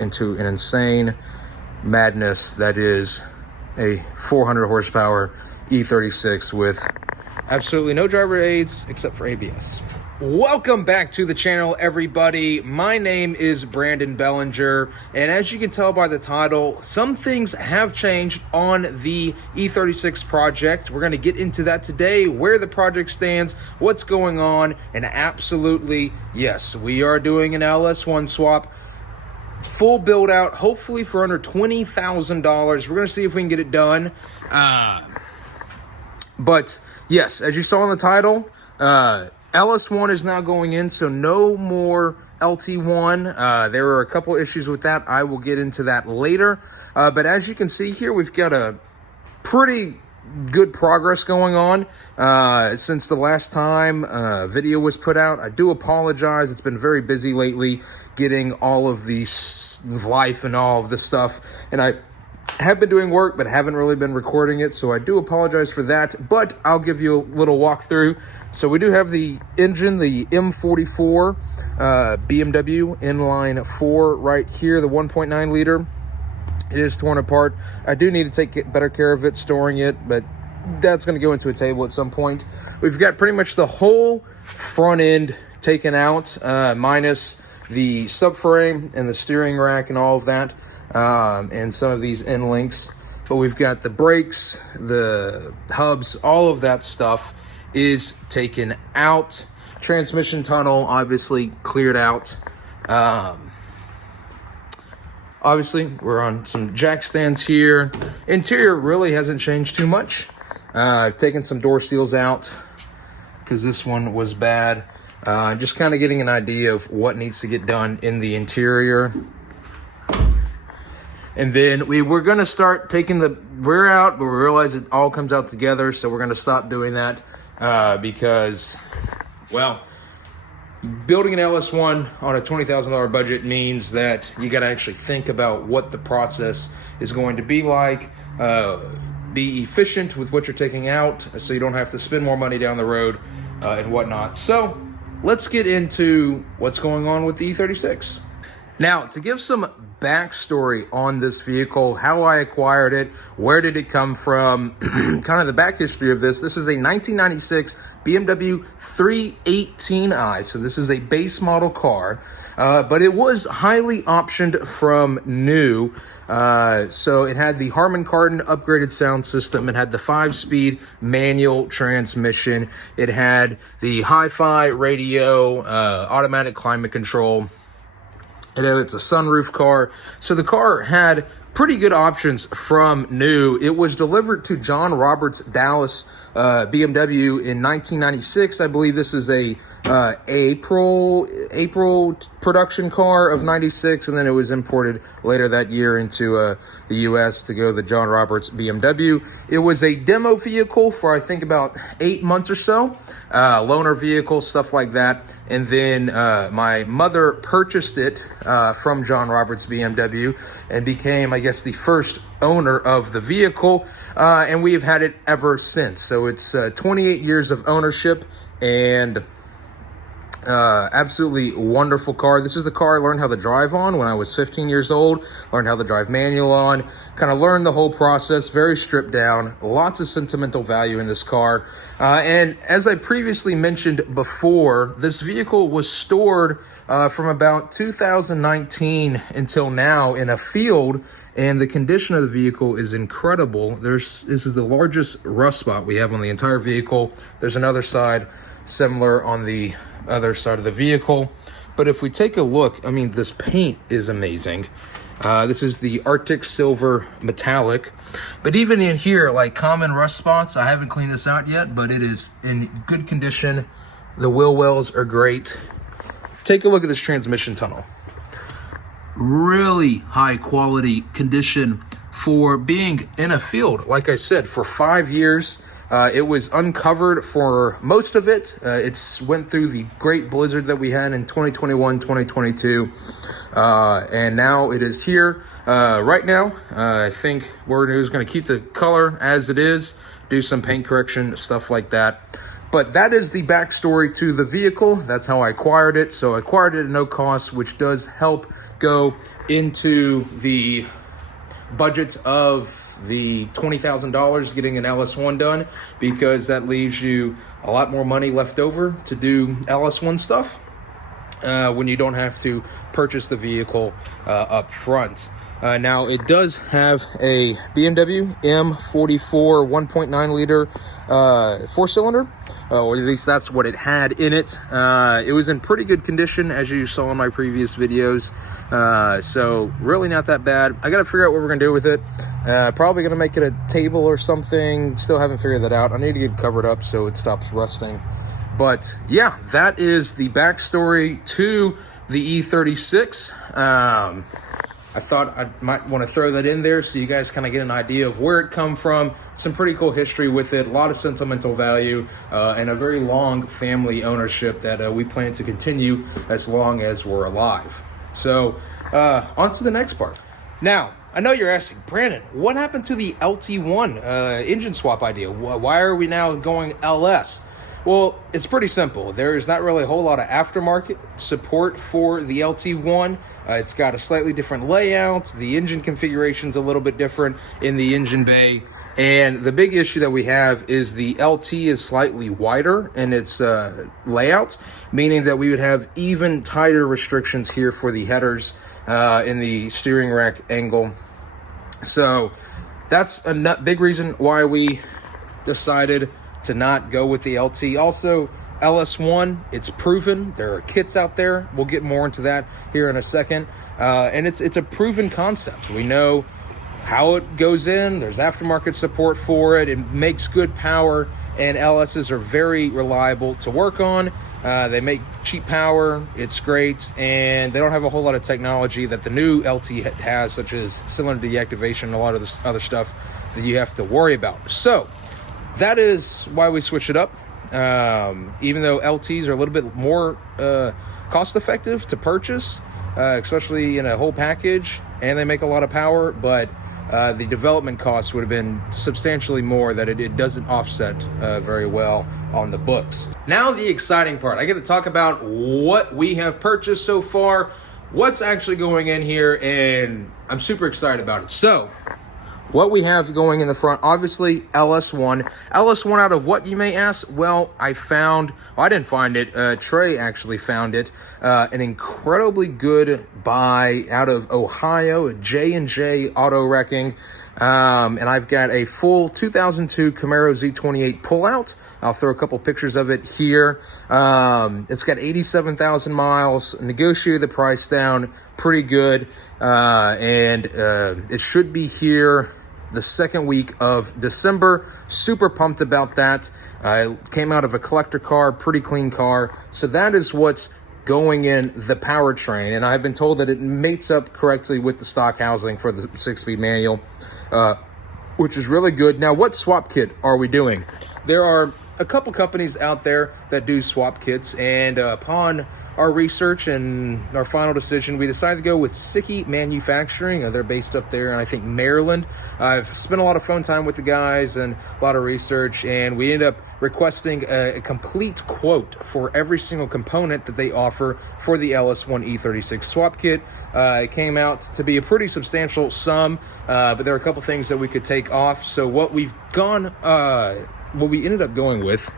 into an insane madness that is a 400 horsepower E36 with absolutely no driver aids except for ABS. Welcome back to the channel, everybody. My name is Brandon Bellinger, and as you can tell by the title, some things have changed on the E36 project. We're going to get into that today, where the project stands, what's going on, and absolutely, yes, we are doing an LS1 swap. Full build out, hopefully for under $20,000. We're going to see if we can get it done. But yes, as you saw in the title, LS1 is now going in, so no more LT1. There were a couple issues with that. I will get into that later. But as you can see here, we've got a pretty good progress going on since the last time video was put out. I do apologize. It's been very busy lately getting all of these life and all of this stuff. And I have been doing work, but haven't really been recording it, so I do apologize for that, but I'll give you a little walkthrough. So we do have the engine, the M44 BMW inline 4 right here, the 1.9 liter. It is torn apart. I do need to take better care of it, storing it, but that's going to go into a table at some point. We've got pretty much the whole front end taken out, minus the subframe and the steering rack and all of that. And some of these end links, but we've got the brakes, the hubs, all of that stuff is taken out. Transmission tunnel obviously cleared out. Obviously we're on some jack stands here. Interior really hasn't changed too much. I've taken some door seals out because this one was bad. Just kind of getting an idea of what needs to get done in the interior. And then we were going to start taking the rear out, but we realized it all comes out together, so we're going to stop doing that because, well, building an LS1 on a $20,000 budget means that you got to actually think about what the process is going to be like, be efficient with what you're taking out so you don't have to spend more money down the road and whatnot. So let's get into what's going on with the E36. Now, to give some backstory on this vehicle, how I acquired it, where did it come from, kind of the back history of this. This is a 1996 BMW 318i, so this is a base model car, but it was highly optioned from new. So it had the Harman Kardon upgraded sound system. It had the 5-speed manual transmission. It had the hi-fi radio, automatic climate control. It's a sunroof car. So the car had pretty good options from new. It was delivered to John Roberts Dallas BMW in 1996. I believe this is a April production car of 96, and then it was imported later that year into the US to go to the John Roberts BMW. It was a demo vehicle for I think about 8 months or so, loaner vehicle, stuff like that. And then my mother purchased it from John Roberts BMW and became, I guess, the first owner of the vehicle, and we have had it ever since. So it's 28 years of ownership, and absolutely wonderful car. This is the car I learned how to drive on when I was 15 years old, learned how to drive manual on, kind of learned the whole process, very stripped down, lots of sentimental value in this car. And as I previously mentioned before, this vehicle was stored from about 2019 until now in a field, and the condition of the vehicle is incredible. This is the largest rust spot we have on the entire vehicle. There's another side similar on the other side of the vehicle, but if we take a look, I mean, this paint is amazing. This is the Arctic Silver Metallic, but even in here, like common rust spots, I haven't cleaned this out yet, but it is in good condition. The wheel wells are great. Take a look at this transmission tunnel. Really high quality condition for being in a field. Like I said, for 5 years, it was uncovered for most of it. It's went through the great blizzard that we had in 2021, 2022, and now it is here. Right now, I think we're just going to keep the color as it is, do some paint correction, stuff like that. But that is the backstory to the vehicle. That's how I acquired it. So I acquired it at no cost, which does help go into the budget of the $20,000 getting an LS1 done, because that leaves you a lot more money left over to do LS1 stuff when you don't have to purchase the vehicle up front. Now, it does have a BMW M44 1.9 liter four-cylinder, or at least that's what it had in it. It was in pretty good condition, as you saw in my previous videos, so really not that bad. I gotta figure out what we're gonna do with it. Probably gonna make it a table or something. Still haven't figured that out. I need to get it covered up so it stops rusting. But yeah, that is the backstory to the E36. I thought I might want to throw that in there so you guys kind of get an idea of where it come from. Some pretty cool history with it, a lot of sentimental value, and a very long family ownership that we plan to continue as long as we're alive. So on to the next part. Now, I know you're asking, Brandon, what happened to the LT1 engine swap idea? Why are we now going LS? Well, it's pretty simple. There's not really a whole lot of aftermarket support for the LT1. It's got a slightly different layout. The engine configuration's a little bit different in the engine bay. And the big issue that we have is the LT is slightly wider in its layout, meaning that we would have even tighter restrictions here for the headers in the steering rack angle. So that's a big reason why we decided to not go with the LT. Also, LS1, it's proven. There are kits out there. We'll get more into that here in a second. And it's a proven concept. We know how it goes in. There's aftermarket support for it. It makes good power, and LSs are very reliable to work on. They make cheap power. It's great, and they don't have a whole lot of technology that the new LT has, such as cylinder deactivation and a lot of this other stuff that you have to worry about. So that is why we switched it up. Even though LTs are a little bit more cost effective to purchase, especially in a whole package, and they make a lot of power, but the development costs would have been substantially more, that it doesn't offset very well on the books. Now the exciting part. I get to talk about what we have purchased so far, what's actually going in here, and I'm super excited about it. So what we have going in the front, obviously LS1. LS1 out of what, you may ask? Well, I didn't find it. Trey actually found it. An incredibly good buy out of Ohio, J&J Auto Wrecking. And I've got a full 2002 Camaro Z28 pullout. I'll throw a couple pictures of it here. It's got 87,000 miles. Negotiated the price down pretty good. And it should be here the second week of December. Super pumped about that. It came out of a collector car, pretty clean car. So that is what's going in the powertrain. And I've been told that it mates up correctly with the stock housing for the 6-speed manual, which is really good. Now, what swap kit are we doing? There are a couple companies out there that do swap kits, and upon our research and our final decision, we decided to go with Sicky Manufacturing. They're based up there in, I think, Maryland. I've spent a lot of phone time with the guys and a lot of research, and we ended up requesting a complete quote for every single component that they offer for the LS1 E36 Swap Kit. It came out to be a pretty substantial sum, but there are a couple things that we could take off. So what we ended up going with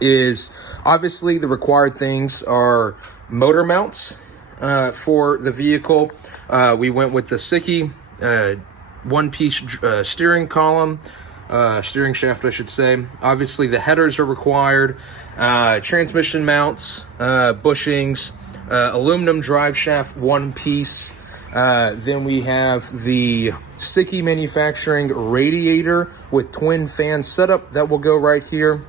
is, obviously the required things are motor mounts for the vehicle. We went with the Sicky one-piece steering column, steering shaft, I should say. Obviously the headers are required, transmission mounts, bushings, aluminum drive shaft, one piece. Then we have the Sicky Manufacturing radiator with twin fan setup that will go right here.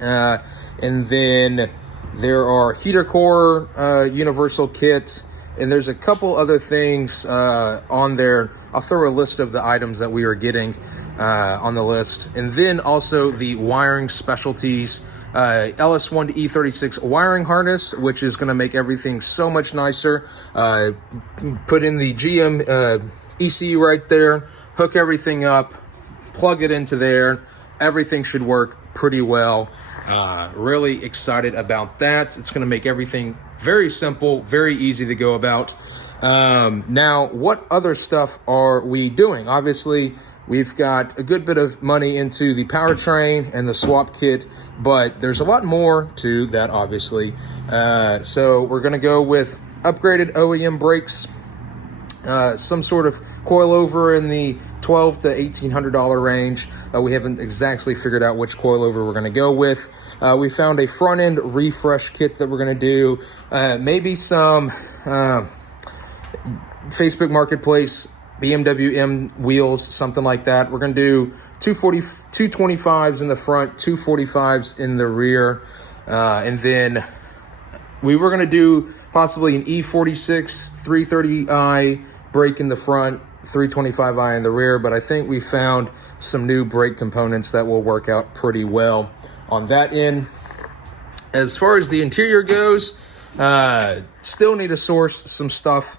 And then there are heater core, universal kit, and there's a couple other things on there. I'll throw a list of the items that we are getting on the list. And then also the wiring specialties, LS1 to E36 wiring harness, which is going to make everything so much nicer. Put in the GM ECU right there, hook everything up, plug it into there. Everything should work pretty well. Really excited about that. It's going to make everything very simple, very easy to go about. Now, what other stuff are we doing? Obviously, we've got a good bit of money into the powertrain and the swap kit, but there's a lot more to that, obviously. So we're going to go with upgraded OEM brakes, some sort of coilover in the $1,200 to $1,800 range. We haven't exactly figured out which coilover we're going to go with. We found a front end refresh kit that we're going to do. Maybe some Facebook Marketplace BMW M wheels, something like that. We're going to do 225s in the front, 245s in the rear, and then we were going to do possibly an E36 330i brake in the front, 325i in the rear, but I think we found some new brake components that will work out pretty well on that end. As far as the interior goes, still need to source some stuff.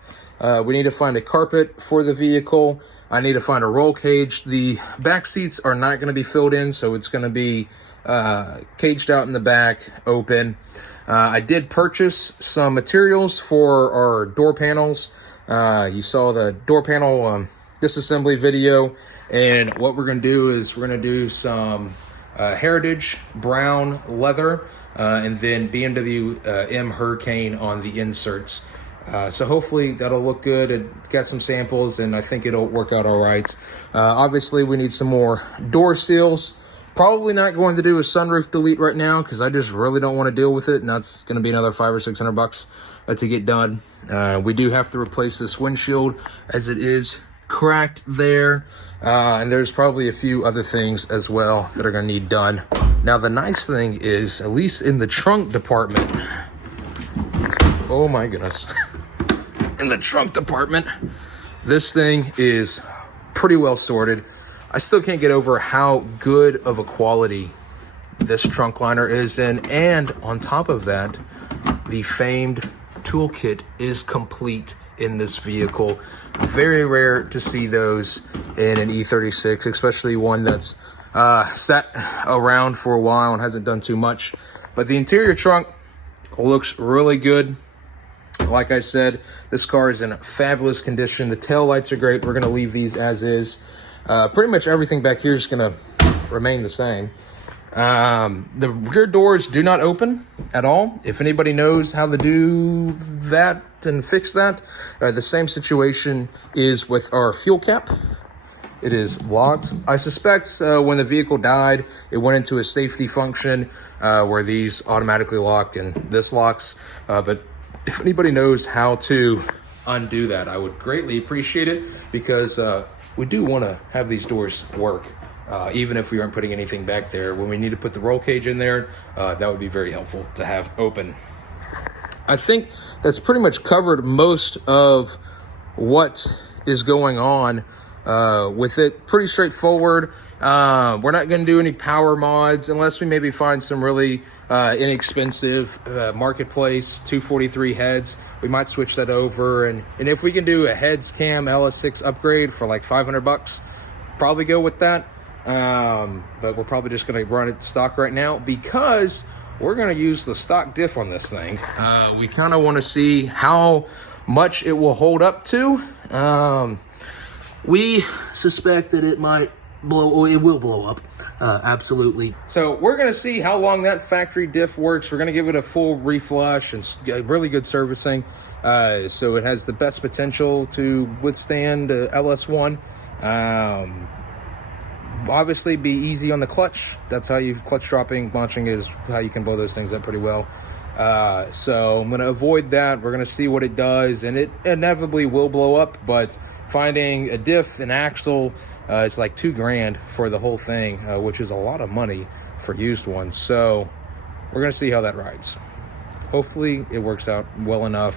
We need to find a carpet for the vehicle. I need to find a roll cage. The back seats are not going to be filled in, so it's going to be caged out in the back, open. I did purchase some materials for our door panels. You saw the door panel disassembly video, and what we're going to do is we're going to do some Heritage brown leather, and then BMW M Hurricane on the inserts. So hopefully that'll look good. It got some samples, and I think it'll work out all right. Obviously, we need some more door seals. Probably not going to do a sunroof delete right now because I just really don't want to deal with it, and that's going to be another $500 or $600 to get done. We do have to replace this windshield as it is cracked there, and there's probably a few other things as well that are going to need done. Now, the nice thing is, at least in the trunk department, oh my goodness, in the trunk department, this thing is pretty well sorted. I still can't get over how good of a quality this trunk liner is in, and on top of that, the famed toolkit is complete in this vehicle. Very rare to see those in an E36, especially one that's sat around for a while and hasn't done too much. But the interior trunk looks really good. Like I said, this car is in fabulous condition. The tail lights are great. We're going to leave these as is. Pretty much everything back here is going to remain the same. The rear doors do not open at all. If anybody knows how to do that and fix that, the same situation is with our fuel cap. It is locked. I suspect when the vehicle died, it went into a safety function where these automatically lock and this locks. But if anybody knows how to undo that, I would greatly appreciate it, because we do want to have these doors work, even if we aren't putting anything back there. When we need to put the roll cage in there, that would be very helpful to have open. I think that's pretty much covered most of what is going on with it. Pretty straightforward. We're not going to do any power mods unless we maybe find some really inexpensive marketplace 243 heads. We might switch that over, and if we can do a heads cam LS6 upgrade for like $500, probably go with that. But we're probably just going to run it stock right now, because we're going to use the stock diff on this thing. We kind of want to see how much it will hold up to. We suspect that it might blow, it will blow up, absolutely. So we're going to see how long that factory diff works. We're going to give it a full reflush and get really good servicing, so it has the best potential to withstand LS1. Obviously be easy on the clutch. That's how you, clutch dropping, launching is how you can blow those things up pretty well. So I'm going to avoid that. We're going to see what it does, and it inevitably will blow up, but finding a diff and axle, it's like $2,000 for the whole thing, which is a lot of money for used ones. So we're going to see how that rides. Hopefully it works out well enough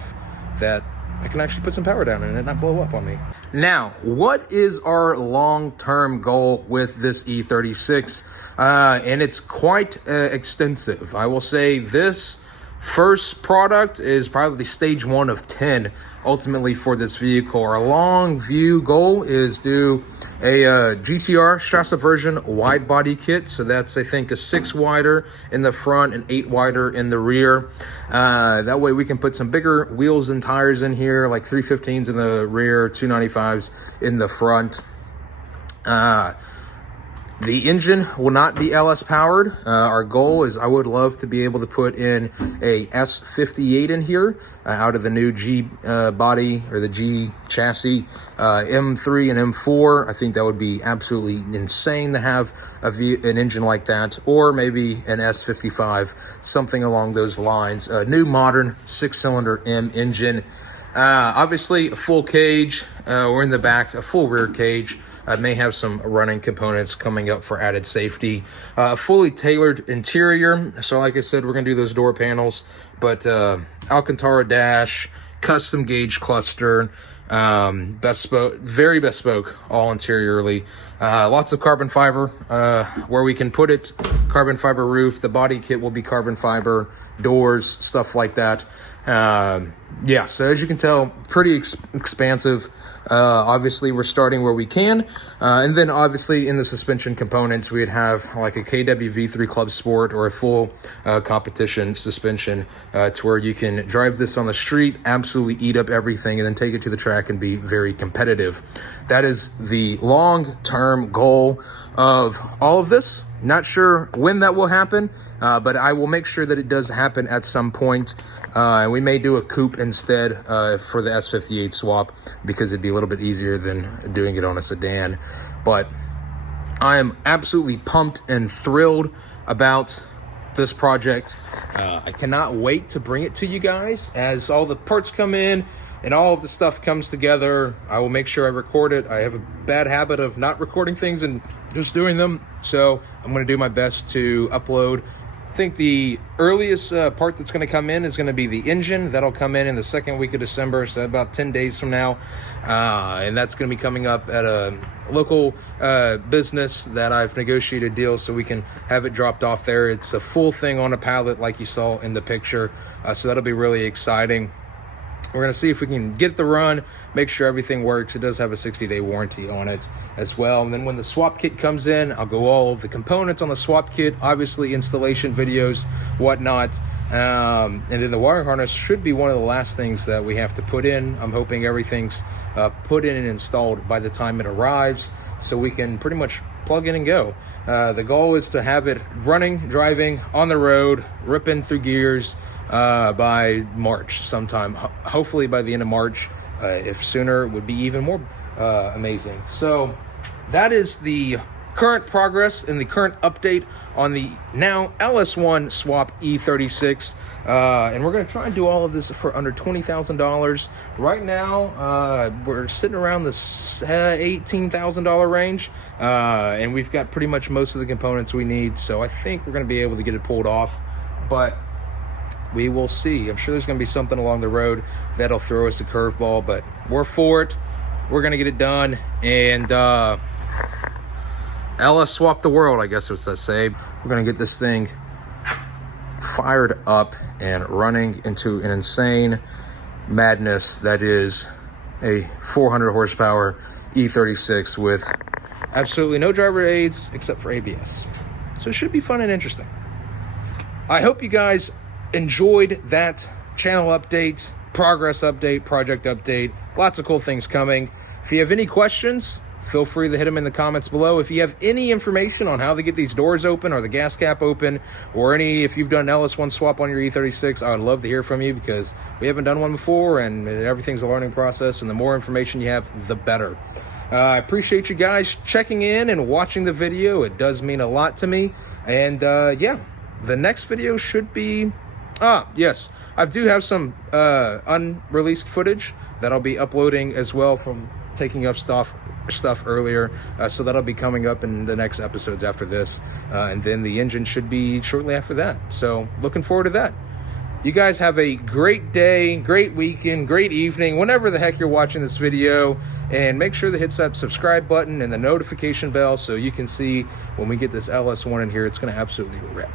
that I can actually put some power down in it and not blow up on me. Now, what is our long-term goal with this E36? And it's quite extensive. I will say this first product is probably stage 1 of 10 ultimately for this vehicle. Our long view goal is do a GTR Strasser version wide body kit. So that's, I think, a 6 wider in the front and 8 wider in the rear. That way we can put some bigger wheels and tires in here, like 315s in the rear, 295s in the front. The engine will not be LS powered. Our goal is I would love to be able to put in a S58 in here out of the new G body or the G chassis, M3 and M4. I think that would be absolutely insane to have an engine like that, or maybe an S55, something along those lines. A new modern 6-cylinder M engine. Obviously a full cage, or in the back, a full rear cage. May have some running components coming up for added safety. Fully tailored interior. So like I said, we're going to do those door panels, but Alcantara dash, custom gauge cluster, bespoke, very bespoke, all interiorly. Lots of carbon fiber where we can put it. Carbon fiber roof. The body kit will be carbon fiber. Doors, stuff like that. Yeah, so as you can tell, pretty expansive. Obviously we're starting where we can, and then obviously in the suspension components we'd have like a KW V3 Club Sport or a full competition suspension to where you can drive this on the street, absolutely eat up everything, and then take it to the track and be very competitive. That is the long-term goal of all of this. Not sure when that will happen, but I will make sure that it does happen at some point. And we may do a coupe instead for the S58 swap, because it'd be a little bit easier than doing it on a sedan. But I am absolutely pumped and thrilled about this project. I cannot wait to bring it to you guys as all the parts come in and all of the stuff comes together. I will make sure I record it. I have a bad habit of not recording things and just doing them, so I'm going to do my best to upload. I think the earliest part that's going to come in is going to be the engine. That'll come in the second week of December, so about 10 days from now. And that's going to be coming up at a local business that I've negotiated deals so we can have it dropped off there. It's a full thing on a pallet like you saw in the picture, so that'll be really exciting. We're going to see if we can get the run, make sure everything works. It does have a 60-day warranty on it as well. And then when the swap kit comes in, I'll go all of the components on the swap kit, obviously installation videos, whatnot. And then the wiring harness should be one of the last things that we have to put in. I'm hoping everything's put in and installed by the time it arrives, so we can pretty much plug in and go. The goal is to have it running, driving, on the road, ripping through gears, by March sometime. Hopefully by the end of March. If sooner, would be even more amazing. So that is the current progress and the current update on the now LS1 Swap E36. And we're going to try and do all of this for under $20,000. Right now, we're sitting around the $18,000 range. And we've got pretty much most of the components we need. So I think we're going to be able to get it pulled off. But we will see. I'm sure there's going to be something along the road that'll throw us a curveball, but we're for it. We're going to get it done. And LS swap the world, I guess it's to say. We're going to get this thing fired up and running into an insane madness that is a 400 horsepower E36 with absolutely no driver aids except for ABS. So it should be fun and interesting. I hope you guys enjoyed that channel update, progress update, project update. Lots of cool things coming. If you have any questions, feel free to hit them in the comments below. If you have any information on how to get these doors open or the gas cap open, or if you've done LS1 swap on your E36, I would love to hear from you, because we haven't done one before and everything's a learning process, and the more information you have, the better. I appreciate you guys checking in and watching the video. It does mean a lot to me. And yeah, the next video should be... yes, I do have some unreleased footage that I'll be uploading as well from taking up stuff earlier, so that'll be coming up in the next episodes after this, and then the engine should be shortly after that. So looking forward to that. You guys have a great day, great weekend, great evening, whenever the heck you're watching this video, and make sure to hit that subscribe button and the notification bell so you can see when we get this LS1 in here. It's going to absolutely rip.